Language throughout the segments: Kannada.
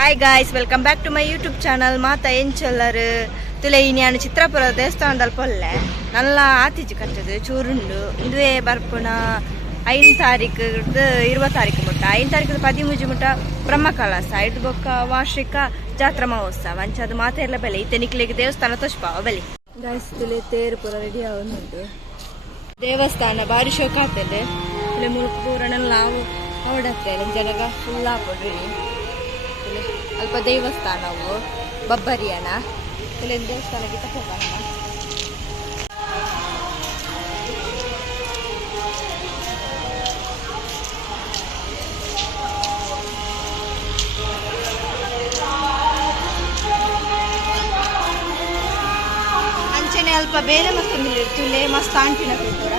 Hi guys, welcome back to my YouTube channel. ಮಾತಾ ಎಂಚಲ್ಲರು ತುಲೆ ಇನಿಯಾನು ಚಿತ್ರಾಪುರ ದೇವಸ್ಥಾನದಲ್ಲಿ ಪೊಲ್ಲೆ ನಲ್ಲ ಆತಿಜಿ ಕಟ್ಟದು ಚೂರುಂಡು ಇಂದುವೆ ಬರ್ಪುನ 5 ತಾರೀಕು 20 ತಾರೀಕು ಮುಟ್ಟ 5 ತಾರೀಕು 13 ಮುಟ್ಟ ಬ್ರಹ್ಮಕಲಸ ಐದು ಬೊಕ್ಕ ವಾರ್ಷಿಕ ಜಾತ್ರಾ ಮಹೋತ್ಸವ ಅಂಚದು ಮಾತಾ ಎಲ್ಲ ಬೆಲೆ ಇತ್ತೆ ನಿಕ್ಲಿಗೆ ದೇವಸ್ಥಾನ ತೋಷ್ಪಾವ ಬೆಲೆ ಗಾಯ್ಸ್. ತುಲೆ ತೇರು ಪೂರ ರೆಡಿ ಆಗುಂಟು ದೇವಸ್ಥಾನ ಬಾರಿ ಶೋಕ ಆಗ್ತದೆ. ತುಲೆ ಮುಳುಕು ಪೂರನೆಲ್ಲ ಓಡತ್ತೆ ಜನಗ ಫುಲ್ ಹಾಕೊಡ್ರಿ. ಅಲ್ಪ ದೇವಸ್ಥಾನವು ಬಬ್ಬರಿಯನ ಇಲ್ಲಿ ದೇವಸ್ಥಾನಕ್ಕೆ ಹೋಗೋಣ. ಅಂಚನೆ ಅಲ್ಪ ಬೇರೆ ಮತ್ತೊಂದು ತುಲೆ ಮಸ್ತ್ ಆಂಟಿನ ಕೂಡ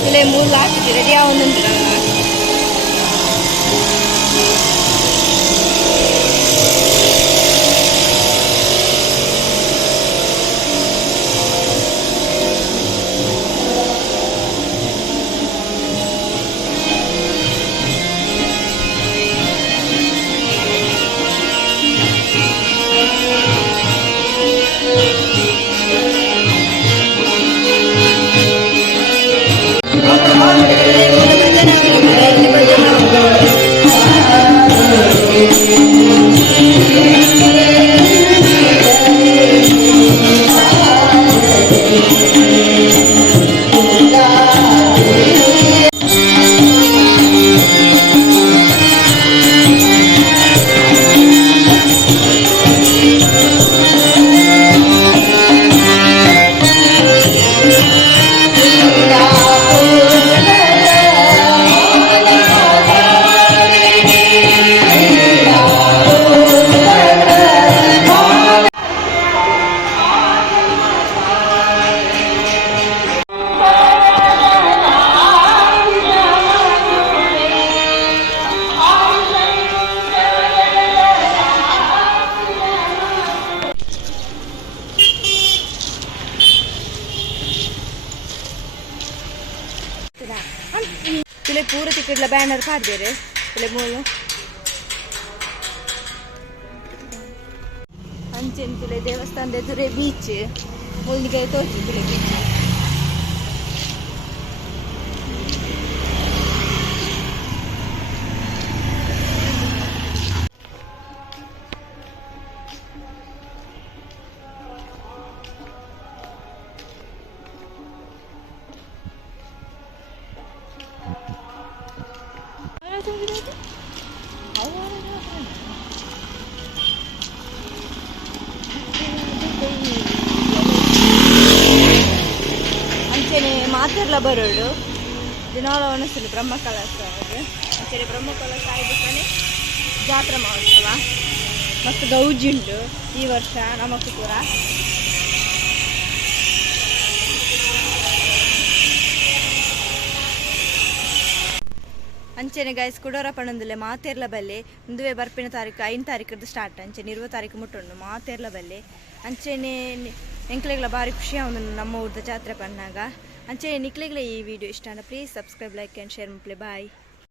ഇതിലെ മൂന്നാക്കിട്ട് റെഡി ആവുന്നുണ്ട്. ತುಲೆ ಪೂರ ತಿಕ್ಕಿಡ್ಲ ಬ್ಯಾನರ್ ಕಾಡ್ಬೇರೆ ತುಲೆ ಮೂಲು ಅಂಚೆನ್ ತುಲೆ ದೇವಸ್ಥಾನದ ಎದುರೇ ಬೀಚ್ ಮೂಲಿಗೆ ತೋಚು ತುಲೆ ಬೀಚ್. ಅಂಚನೆ ಮಾತೆರ್ಲ ಬರೋಡು ದಿನಾಲ ಒಣಸಲು ಬ್ರಹ್ಮಕಲಶ ಅಂಚನೆ ಬ್ರಹ್ಮಕಲಶ ಆಯ್ದುಕನೆ ಜಾತ್ರಾ ಮಹೋತ್ಸವ ಮಸ್ತ್ ಗೌಜುಂಡು ಈ ವರ್ಷ ನಮಕ್ ಪೂರ. ಅಂಚೆನೆ ಗೈಸ್ ಕುಡೋರ ಪಣಂದುಲೆ ಮಾತೆರ್ಲ ಬಲ್ಲೆ ಮುಂದುವೆ ಬರ್ಪಿನ ತಾರೀಕು 5 ತಾರೀಕು ಸ್ಟಾರ್ಟ್ ಅಂಚೆನೆ 20 ತಾರೀಕು ಮುಟ್ಟುಂಡು ಮಾತೆರ್ಲ ಬಲ್ಲೆ. ಅಂಚೆನೆ ಎಂಕ್ಲೆಗ್ಲ ಭಾರಿ ಖುಷಿ ಆಗುಂಡು ನಮ್ಮ ಊರ್ದ ಜಾತ್ರೆ ಪನ್ನಾಗ. ಅಂಚೆನೆ ನಿಕ್ಲೆಗ್ಲ ಈ ವಿಡಿಯೋ ಇಷ್ಟ please subscribe, like and share ಮುಟ್ಲೆ. ಬಾಯ್.